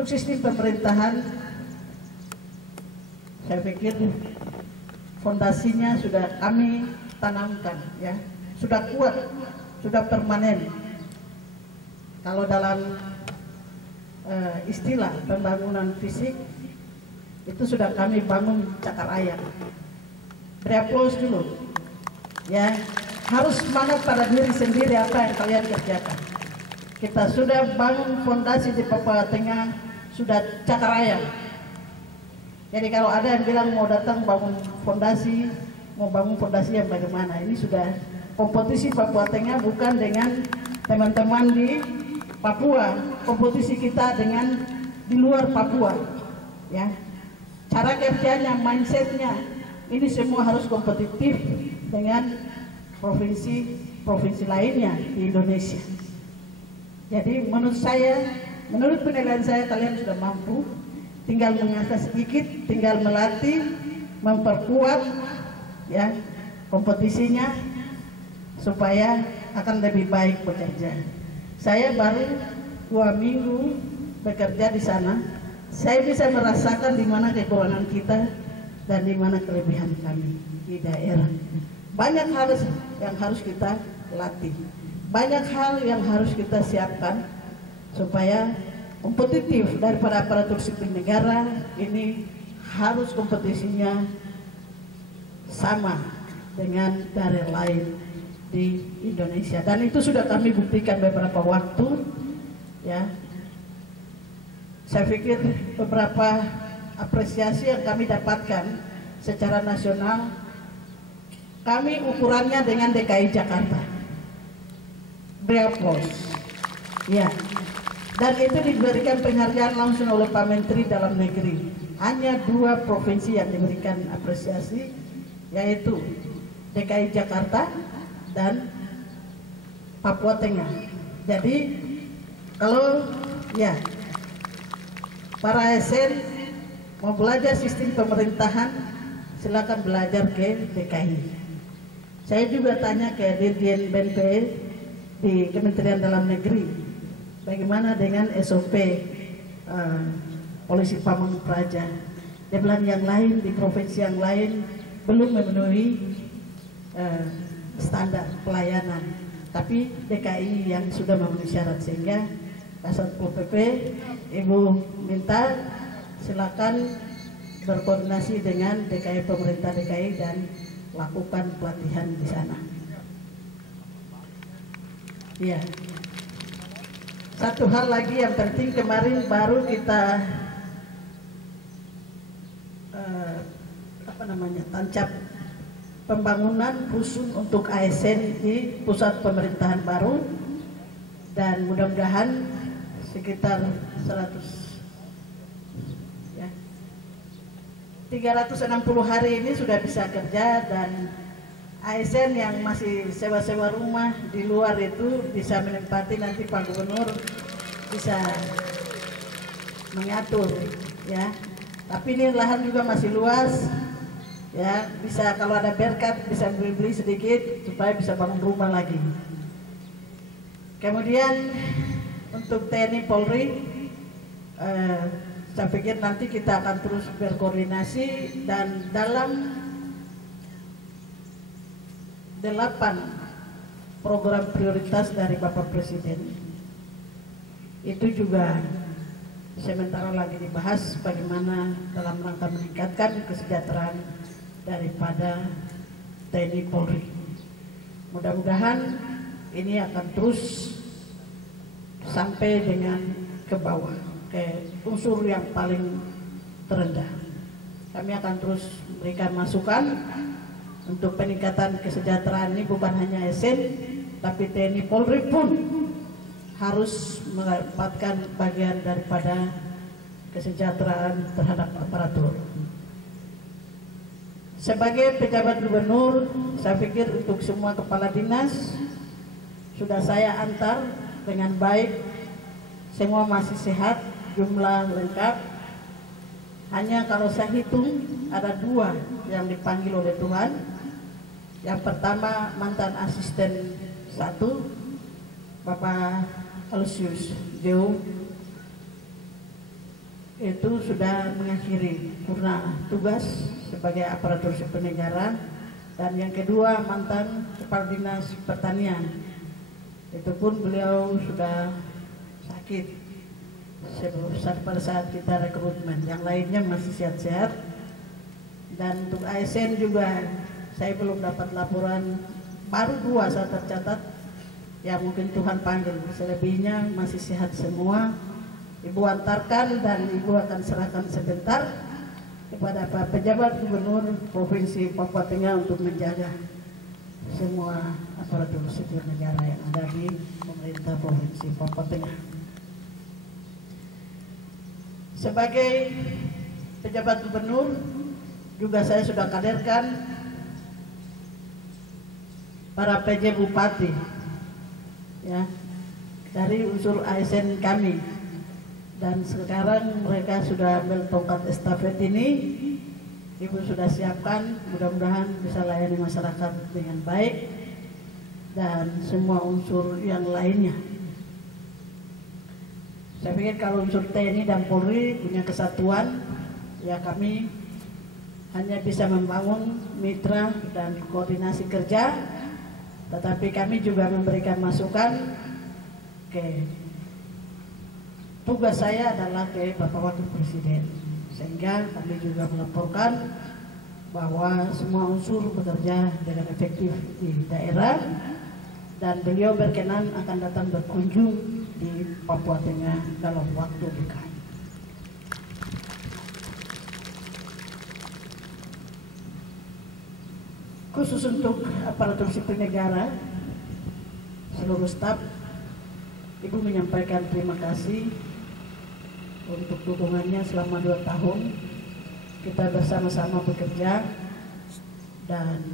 Untuk sistem pemerintahan, saya pikir fondasinya sudah kami tanamkan, ya, sudah kuat, sudah permanen. Kalau dalam istilah pembangunan fisik itu sudah kami bangun cakar ayam. Beri aplaus dulu, ya. Harus semangat pada diri sendiri apa yang kalian kerjakan. Kita sudah bangun fondasi di Papua Tengah, sudah cakar ayam. Jadi kalau ada yang bilang mau datang bangun fondasi, mau bangun fondasi yang bagaimana, ini sudah kompetisi Papua Tengah bukan dengan teman-teman di Papua, kompetisi kita dengan di luar Papua, ya. Cara kerjanya, mindsetnya, ini semua harus kompetitif dengan provinsi lainnya di Indonesia. Jadi menurut saya, menurut penilaian saya, kalian sudah mampu, tinggal mengasah sedikit, tinggal melatih, memperkuat, ya, kompetisinya supaya akan lebih baik bekerja. Saya baru 2 minggu bekerja di sana, saya bisa merasakan di mana kekurangan kita dan di mana kelebihan kami di daerah. Banyak hal yang harus kita latih, banyak hal yang harus kita siapkan supaya kompetitif. Daripada aparatur sipil negara ini harus kompetisinya sama dengan daerah lain di Indonesia, dan itu sudah kami buktikan beberapa waktu, ya. Saya pikir beberapa apresiasi yang kami dapatkan secara nasional, kami ukurannya dengan DKI Jakarta. Beri aplaus, ya. Dan itu diberikan penghargaan langsung oleh Pak Menteri Dalam Negeri. Hanya 2 provinsi yang diberikan apresiasi, yaitu DKI Jakarta dan Papua Tengah. Jadi kalau, ya, para ASN mau belajar sistem pemerintahan, silakan belajar ke DKI. Saya juga tanya ke Dirjen BNP di Kementerian Dalam Negeri, bagaimana dengan SOP Polisi Pamong Praja. Dia bilang yang lain di provinsi yang lain belum memenuhi standar pelayanan, tapi DKI yang sudah memenuhi syarat, sehingga Kasatpol PP Ibu minta silakan berkoordinasi dengan DKI, pemerintah DKI, dan lakukan pelatihan di sana. Ya. Satu hal lagi yang penting, kemarin baru kita tancap pembangunan rusun untuk ASN di pusat pemerintahan baru, dan mudah-mudahan sekitar 360 hari ini sudah bisa kerja, dan ASN yang masih sewa-sewa rumah di luar itu bisa menempati, nanti Pak Gubernur bisa mengatur, ya. Tapi ini lahan juga masih luas, ya, bisa kalau ada berkat bisa beli sedikit supaya bisa bangun rumah lagi. Kemudian untuk TNI Polri, saya pikir nanti kita akan terus berkoordinasi, dan dalam 8 program prioritas dari Bapak Presiden itu juga sementara lagi dibahas bagaimana dalam rangka meningkatkan kesejahteraan daripada TNI Polri. Mudah-mudahan ini akan terus sampai dengan ke bawah, ke unsur yang paling terendah. Kami akan terus memberikan masukan untuk peningkatan kesejahteraan ini, bukan hanya ASN, tapi TNI Polri pun harus mendapatkan bagian daripada kesejahteraan terhadap aparatur. Sebagai pejabat gubernur, saya pikir untuk semua kepala dinas sudah saya antar dengan baik, semua masih sehat, jumlah lengkap. Hanya kalau saya hitung ada 2 yang dipanggil oleh Tuhan. Yang pertama mantan asisten 1, Bapak Alusius Geo, itu sudah mengakhiri purna tugas sebagai aparatur sipil negara, dan yang kedua mantan Kepala Dinas Pertanian, itu pun beliau sudah sakit pada saat kita rekrutmen. Yang lainnya masih sehat-sehat. Dan untuk ASN juga saya belum dapat laporan, baru 2 saat tercatat, ya mungkin Tuhan panggil, selebihnya masih sehat semua. Ibu antarkan dan Ibu akan serahkan sebentar kepada Pak Pejabat Gubernur Provinsi Papua Tengah untuk menjaga semua aparatur sipil negara yang ada di pemerintah Provinsi Papua Tengah. Sebagai pejabat gubernur juga saya sudah kaderkan para PJ Bupati ya dari unsur ASN kami, dan sekarang mereka sudah ambil tongkat estafet ini. Ibu sudah siapkan, mudah-mudahan bisa layani masyarakat dengan baik dan semua unsur yang lainnya. Saya pikir kalau unsur TNI dan Polri punya kesatuan, ya kami hanya bisa membangun mitra dan koordinasi kerja, tetapi kami juga memberikan masukan ke tugas saya adalah ke Bapak Wakil Presiden, sehingga kami juga melaporkan bahwa semua unsur bekerja dengan efektif di daerah, dan beliau berkenan akan datang berkunjung di Papua Tengah dalam waktu dekat. Khusus untuk aparatur sipil negara, seluruh staf, Ibu menyampaikan terima kasih untuk dukungannya selama 2 tahun. Kita bersama-sama bekerja, dan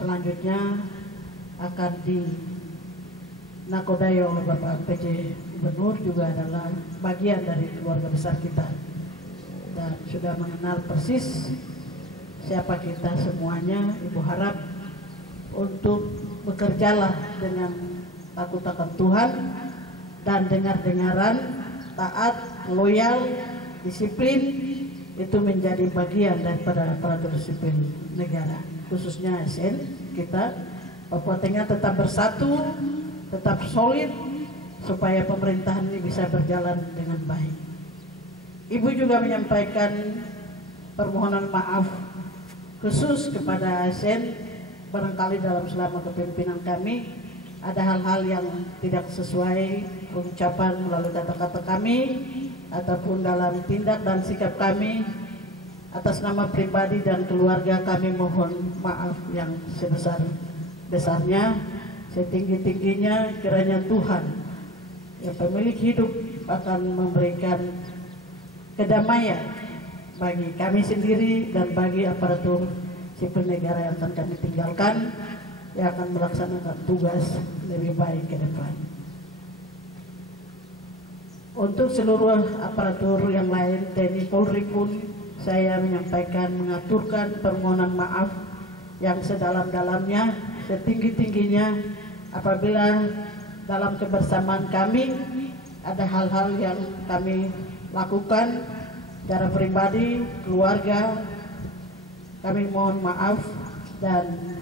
selanjutnya akan dinakodai oleh Bapak PJ Gubernur, juga adalah bagian dari keluarga besar kita, dan sudah mengenal persis siapa kita semuanya. Ibu harap untuk bekerjalah dengan takut akan Tuhan dan dengar-dengaran, taat, loyal, disiplin, itu menjadi bagian daripada aparatur sipil negara, khususnya ASN kita. Papua Tengah tetap bersatu, tetap solid, supaya pemerintahan ini bisa berjalan dengan baik. Ibu juga menyampaikan permohonan maaf khusus kepada ASN, barangkali dalam selama kepemimpinan kami ada hal-hal yang tidak sesuai pengucapan melalui kata-kata kami ataupun dalam tindak dan sikap kami. Atas nama pribadi dan keluarga kami mohon maaf yang sebesar-besarnya, setinggi-tingginya. Kiranya Tuhan yang pemilik hidup akan memberikan kedamaian bagi kami sendiri dan bagi aparatur sipil negara yang akan kami tinggalkan, yang akan melaksanakan tugas lebih baik ke depan. Untuk seluruh aparatur yang lain, TNI Polri pun saya menyampaikan, mengaturkan permohonan maaf yang sedalam-dalamnya, setinggi-tingginya apabila dalam kebersamaan kami ada hal-hal yang kami lakukan secara pribadi, keluarga. Kami mohon maaf, dan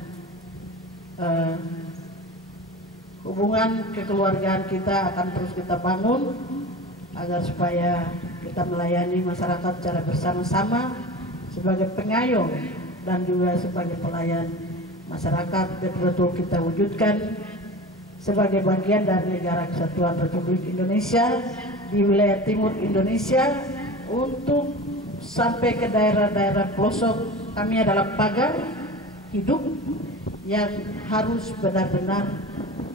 hubungan kekeluargaan kita akan terus kita bangun agar supaya kita melayani masyarakat secara bersama-sama sebagai pengayom dan juga sebagai pelayan masyarakat, betul-betul kita wujudkan sebagai bagian dari Negara Kesatuan Republik Indonesia di wilayah timur Indonesia. Untuk sampai ke daerah-daerah pelosok, kami adalah pagar hidup yang harus benar-benar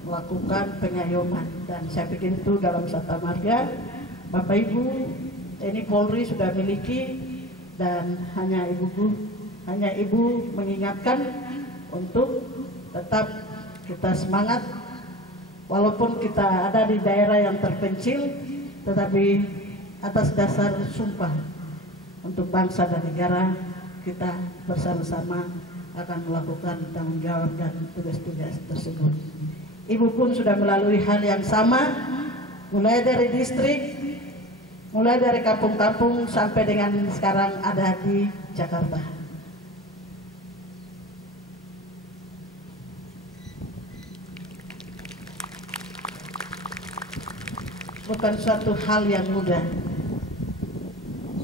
melakukan pengayoman, dan saya pikir itu dalam Sata Marga Bapak Ibu TNI Polri sudah miliki, dan hanya Ibu mengingatkan untuk tetap kita semangat walaupun kita ada di daerah yang terpencil, tetapi atas dasar sumpah untuk bangsa dan negara, kita bersama-sama akan melakukan tanggung jawab dan tugas-tugas tersebut. Ibu pun sudah melalui hal yang sama, mulai dari distrik, mulai dari kampung-kampung sampai dengan sekarang ada di Jakarta. Bukan suatu hal yang mudah.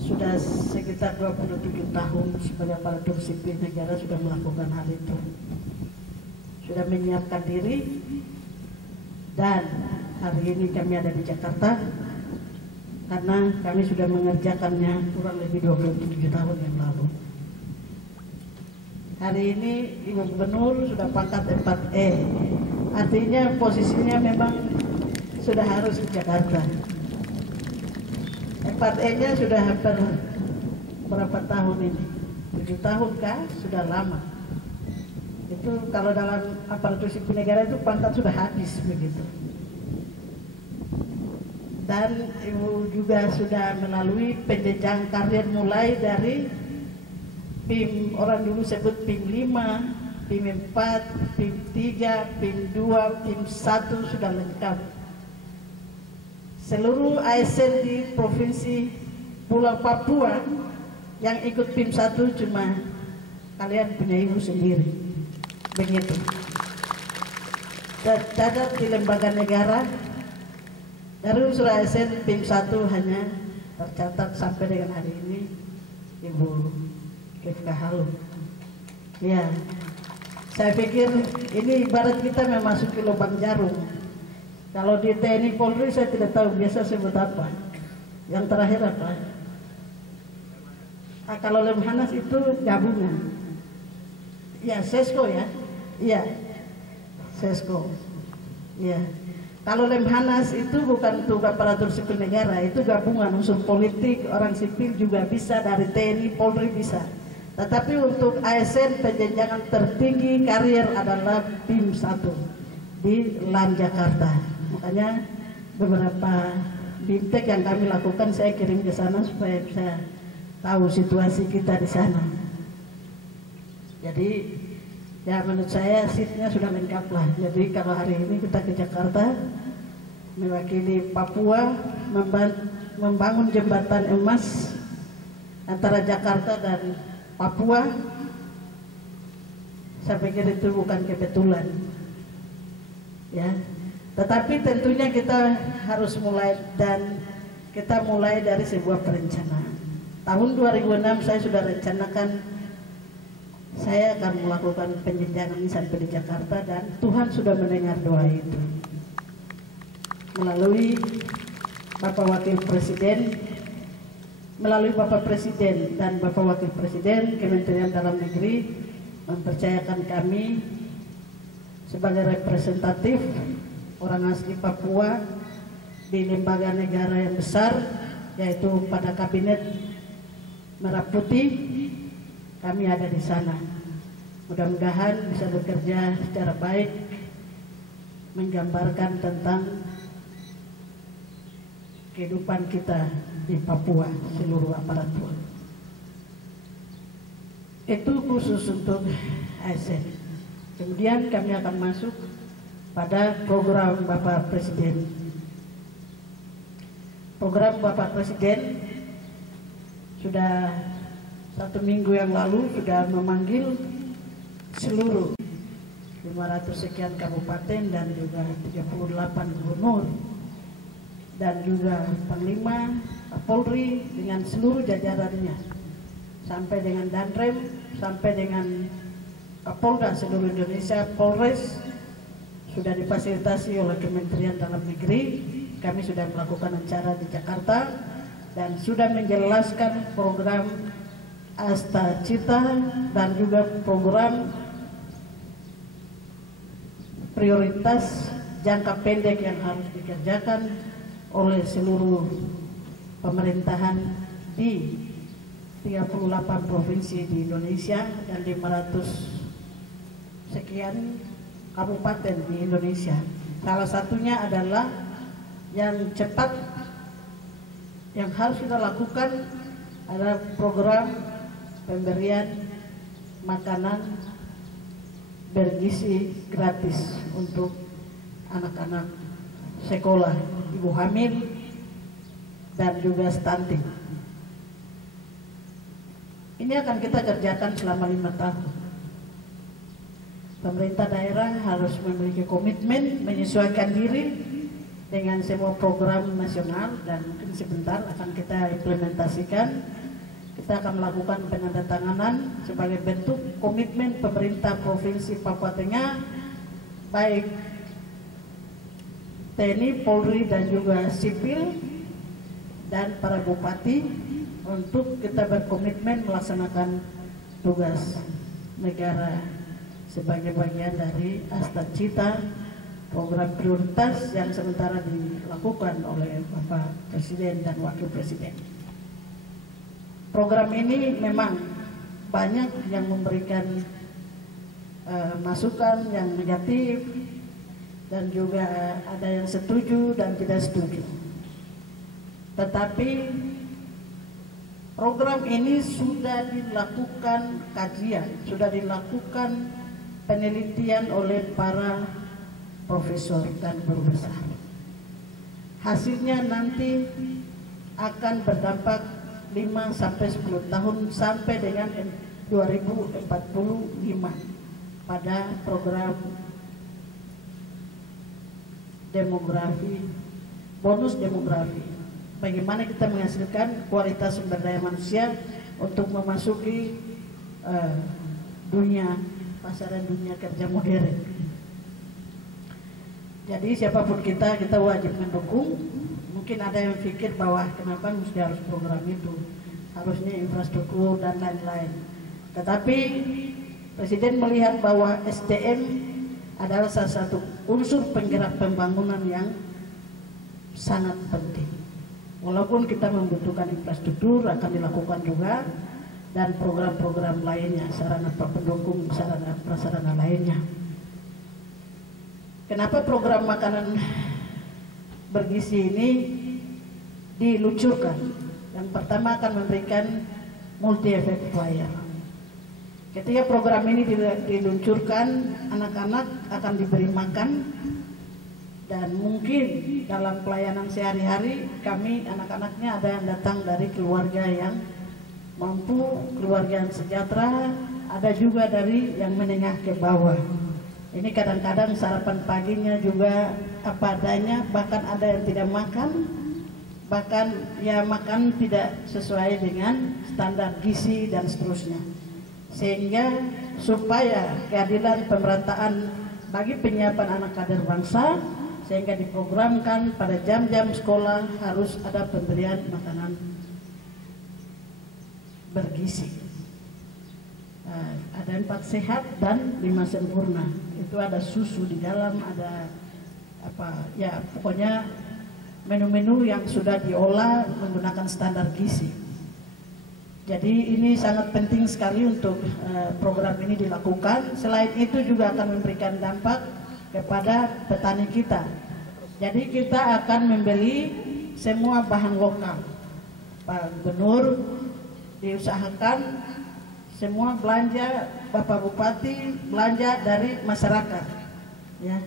Sudah sekitar 27 tahun sebagai aparatur sipil negara sudah melakukan hal itu. Sudah menyiapkan diri, dan hari ini kami ada di Jakarta karena kami sudah mengerjakannya kurang lebih 27 tahun yang lalu. Hari ini Ibu Gubernur sudah pangkat 4E, artinya posisinya memang sudah harus di Jakarta. 4E-nya sudah hampir berapa tahun ini? 7 tahun kah? Sudah lama. Itu kalau dalam aparatur sipil negara itu pangkat sudah habis begitu. Dan Ibu juga sudah melalui penjenjang karir mulai dari PIM, orang dulu sebut PIM 5, PIM 4, PIM 3, PIM 2, PIM 1 sudah lengkap. Seluruh ASN di Provinsi Pulau Papua yang ikut PIM 1 cuma kalian punya ibu sendiri. Begitu. Tercatat di lembaga negara dari unsur ASN PIM 1 hanya tercatat sampai dengan hari ini Ibu Kifka Halu. Ya, saya pikir ini ibarat kita memasuki lubang jarum. Kalau di TNI Polri saya tidak tahu biasa sebut apa. Yang terakhir apa? Kalau Lemhanas itu gabungan. Ya, Sesko ya. Iya, Sesko. Ya. Kalau Lemhanas itu bukan untuk aparatur sipil negara, itu gabungan unsur politik, orang sipil juga bisa, dari TNI, Polri bisa. Tetapi untuk ASN penjenjangan tertinggi karier adalah PIM 1 di LAN Jakarta. Makanya beberapa BIMTEK yang kami lakukan saya kirim ke sana supaya bisa tahu situasi kita di sana. Jadi ya menurut saya seatnya sudah lengkap lah. Jadi kalau hari ini kita ke Jakarta mewakili Papua membangun jembatan emas antara Jakarta dan Papua, saya pikir itu bukan kebetulan. Ya, tetapi tentunya kita harus mulai, dan kita mulai dari sebuah perencanaan. Tahun 2006 saya sudah rencanakan saya akan melakukan penjenjangan sampai di Jakarta, dan Tuhan sudah mendengar doa itu melalui Bapak Wakil Presiden, melalui Bapak Presiden dan Bapak Wakil Presiden. Kementerian Dalam Negeri mempercayakan kami sebagai representatif orang asli Papua di lembaga negara yang besar, yaitu pada Kabinet Merah Putih. Kami ada di sana. Mudah-mudahan bisa bekerja secara baik, menggambarkan tentang kehidupan kita di Papua, seluruh aparatur. Itu khusus untuk ASN. Kemudian kami akan masuk pada program Bapak Presiden. Program Bapak Presiden sudah 1 minggu yang lalu sudah memanggil seluruh 500 sekian kabupaten dan juga 38 gubernur dan juga Panglima, Kapolri dengan seluruh jajarannya, sampai dengan Danrem, sampai dengan Kapolda seluruh Indonesia, Polres, sudah difasilitasi oleh Kementerian Dalam Negeri. Kami sudah melakukan acara di Jakarta dan sudah menjelaskan program Asta Cita dan juga program prioritas jangka pendek yang harus dikerjakan oleh seluruh pemerintahan di 38 provinsi di Indonesia dan 500 sekian kabupaten di Indonesia. Salah satunya adalah yang cepat yang harus kita lakukan adalah program pemberian makanan bergizi gratis untuk anak-anak sekolah, ibu hamil, dan juga stunting. Ini akan kita kerjakan selama 5 tahun. Pemerintah daerah harus memiliki komitmen menyesuaikan diri dengan semua program nasional, dan mungkin sebentar akan kita implementasikan. Kita akan melakukan penandatanganan sebagai bentuk komitmen pemerintah Provinsi Papua Tengah, baik TNI, Polri dan juga sipil dan para bupati, untuk kita berkomitmen melaksanakan tugas negara sebagai bagian dari Astacita, program prioritas yang sementara dilakukan oleh Bapak Presiden dan Wakil Presiden. Program ini memang banyak yang memberikan masukan yang negatif, dan juga ada yang setuju dan tidak setuju. Tetapi program ini sudah dilakukan kajian, sudah dilakukan penelitian oleh para profesor dan guru besar. Hasilnya nanti akan berdampak 5-10 tahun sampai dengan 2045 pada program demografi, bonus demografi. Bagaimana kita menghasilkan kualitas sumber daya manusia untuk memasuki pasaran dunia kerja modern. Jadi siapapun kita wajib mendukung. Mungkin ada yang pikir bahwa kenapa mesti harus program itu, harusnya infrastruktur dan lain-lain. Tetapi Presiden melihat bahwa SDM adalah salah satu unsur penggerak pembangunan yang sangat penting. Walaupun kita membutuhkan infrastruktur akan dilakukan juga, dan program-program lainnya, sarana pendukung, sarana prasarana lainnya. Kenapa program makanan bergizi ini diluncurkan? Yang pertama akan memberikan multi effect flyer. Ketika program ini diluncurkan, anak-anak akan diberi makan, dan mungkin dalam pelayanan sehari-hari kami anak-anaknya ada yang datang dari keluarga yang mampu, keluarga yang sejahtera, ada juga dari yang menengah ke bawah. Ini kadang-kadang sarapan paginya juga apa adanya, bahkan ada yang tidak makan, bahkan ya makan tidak sesuai dengan standar gizi dan seterusnya. Sehingga supaya keadilan pemerataan bagi penyiapan anak kader bangsa, sehingga diprogramkan pada jam-jam sekolah harus ada pemberian makanan bergizi. Ada 4 sehat dan 5 sempurna. Itu ada susu di dalam, ada apa ya, pokoknya menu-menu yang sudah diolah menggunakan standar gizi. Jadi ini sangat penting sekali untuk program ini dilakukan. Selain itu juga akan memberikan dampak kepada petani kita. Jadi kita akan membeli semua bahan lokal. Pak Gubernur diusahakan semua belanja, Bapak Bupati belanja dari masyarakat, ya.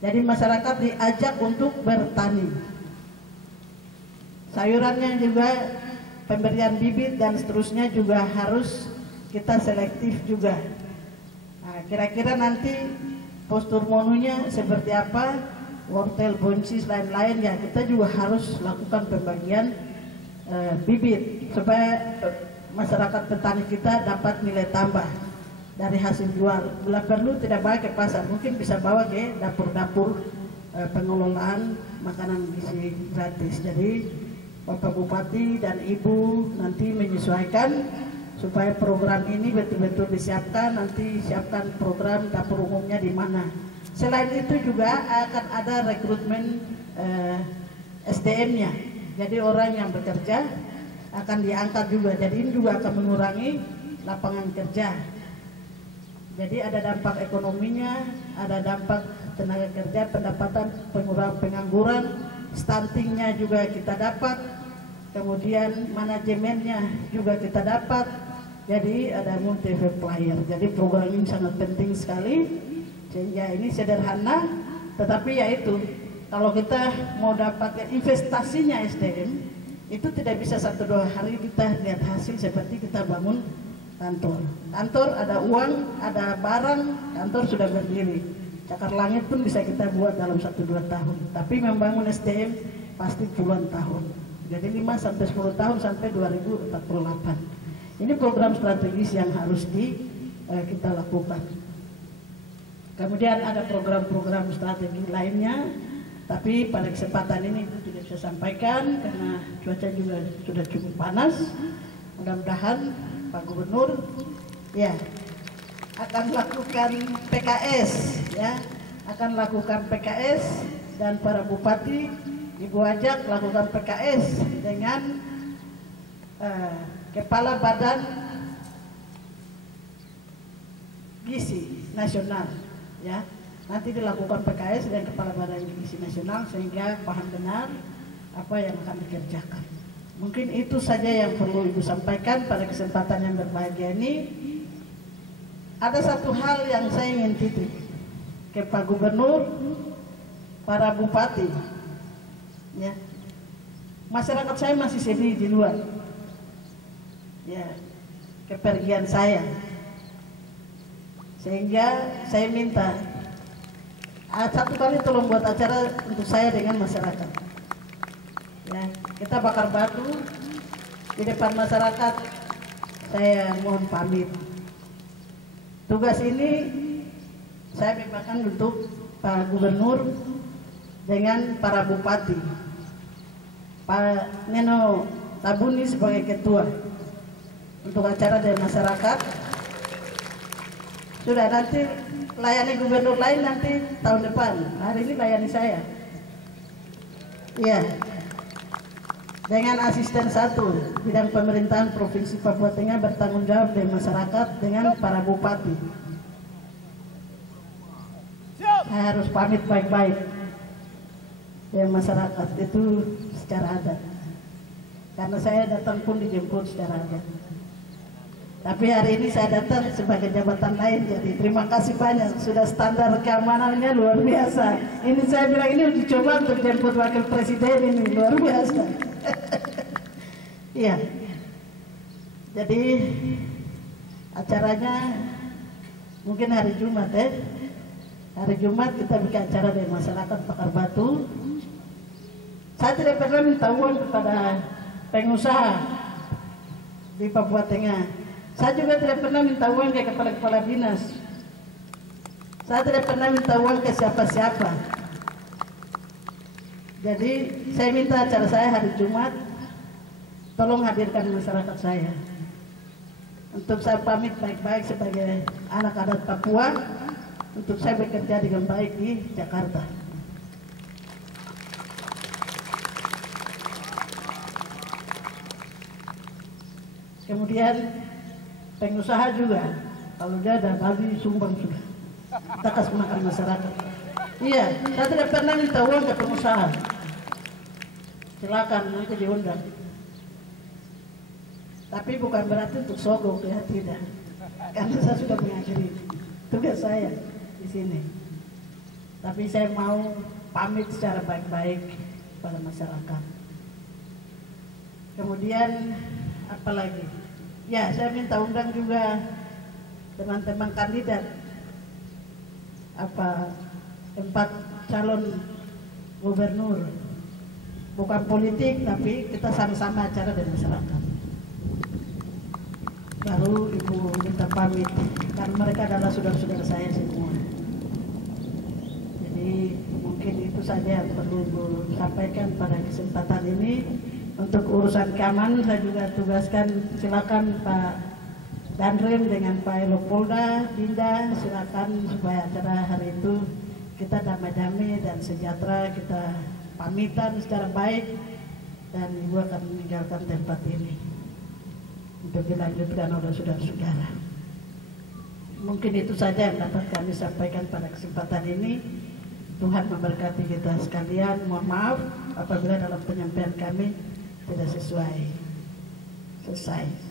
Jadi masyarakat diajak untuk bertani. Sayurannya juga, pemberian bibit dan seterusnya juga harus kita selektif juga. Nah, kira-kira nanti postur menunya seperti apa, wortel, buncis, lain-lain, ya kita juga harus lakukan pembagian bibit supaya masyarakat petani kita dapat nilai tambah dari hasil jual. Bila perlu tidak bawa ke pasar, mungkin bisa bawa ke dapur-dapur pengelolaan makanan gizi gratis. Jadi Bapak Bupati dan Ibu nanti menyesuaikan supaya program ini betul-betul disiapkan. Nanti siapkan program dapur umumnya di mana. Selain itu juga akan ada rekrutmen SDM-nya. Jadi orang yang bekerja akan diangkat juga. Jadi ini juga akan mengurangi lapangan kerja. Jadi ada dampak ekonominya, ada dampak tenaga kerja, pendapatan, pengurangan pengangguran, stuntingnya juga kita dapat, kemudian manajemennya juga kita dapat. Jadi ada multi multiplier. Jadi program ini sangat penting sekali. Sehingga ini sederhana, tetapi yaitu kalau kita mau dapatkan investasinya SDM, itu tidak bisa 1-2 hari kita lihat hasil seperti kita bangun kantor. Kantor ada uang, ada barang, kantor sudah berdiri. Cakar langit pun bisa kita buat dalam 1-2 tahun. Tapi membangun SDM pasti puluhan tahun. Jadi 5-10 tahun sampai 2048. Ini program strategis yang harus kita lakukan. Kemudian ada program-program strategi lainnya, tapi pada kesempatan ini itu tidak bisa sampaikan karena cuaca juga sudah cukup panas. Mudah-mudahan Pak Gubernur ya akan lakukan PKS, ya akan lakukan PKS, dan para bupati Ibu ajak lakukan PKS dengan Kepala Badan Gizi Nasional, ya nanti dilakukan PKS dan Kepala Badan Gizi Nasional sehingga paham benar apa yang akan dikerjakan. Mungkin itu saja yang perlu Ibu sampaikan pada kesempatan yang berbahagia ini. Ada satu hal yang saya ingin titip ke Pak Gubernur, para bupati, ya masyarakat saya masih sedih di luar, ya kepergian saya, sehingga saya minta satu kali tolong buat acara untuk saya dengan masyarakat. Ya, kita bakar batu di depan masyarakat. Saya mohon pamit. Tugas ini saya berikan untuk Pak Gubernur dengan para bupati. Pak Neno Tabuni sebagai ketua untuk acara dari masyarakat. Sudah, nanti layani gubernur lain nanti tahun depan. Hari ini layani saya. Iya. Dengan asisten 1 bidang pemerintahan Provinsi Papua Tengah bertanggung jawab dengan masyarakat dengan para bupati. Saya harus pamit baik-baik dengan masyarakat itu secara adat, karena saya datang pun dijemput secara adat. Tapi hari ini saya datang sebagai jabatan lain, jadi terima kasih banyak. Sudah standar keamanannya luar biasa. Ini saya bilang ini uji coba untuk jemput wakil presiden, ini luar biasa. Iya. Jadi acaranya mungkin hari Jumat ya. Hari Jumat kita bikin acara dari masyarakat bakar batu. Saya tidak pernah minta uang kepada pengusaha di Papua Tengah. Saya juga tidak pernah minta uang ke kepala-kepala dinas. Saya tidak pernah minta uang ke siapa-siapa. Jadi saya minta acara saya hari Jumat, tolong hadirkan masyarakat saya. Untuk saya pamit baik-baik sebagai anak adat Papua, untuk saya bekerja dengan baik di Jakarta. Kemudian pengusaha juga, kalau dia ada bagi sumbang sudah, kita kasih makan masyarakat. Iya, saya tidak pernah minta uang ke pengusaha. Silakan nanti diundang. Tapi bukan berarti untuk sogok ya, tidak. Karena saya sudah mengakhiri tugas saya di sini. Tapi saya mau pamit secara baik-baik pada masyarakat. Kemudian apa lagi? Ya, saya minta undang juga teman-teman kandidat 4 calon gubernur, bukan politik tapi kita sama-sama acara dengan masyarakat. Baru Ibu minta pamit karena mereka adalah saudara-saudara saya semua. Jadi mungkin itu saja yang perlu Ibu sampaikan pada kesempatan ini. Untuk urusan keamanan saya juga tugaskan, silakan Pak Danrem dengan Pak Elopolda, Dinda, silakan supaya acara hari itu kita damai-damai dan sejahtera, kita pamitan secara baik dan Ibu akan meninggalkan tempat ini untuk dilanjutkan oleh saudara-saudara. Mungkin itu saja yang dapat kami sampaikan pada kesempatan ini. Tuhan memberkati kita sekalian. Mohon maaf apabila dalam penyampaian kami tidak sesuai. Selesai.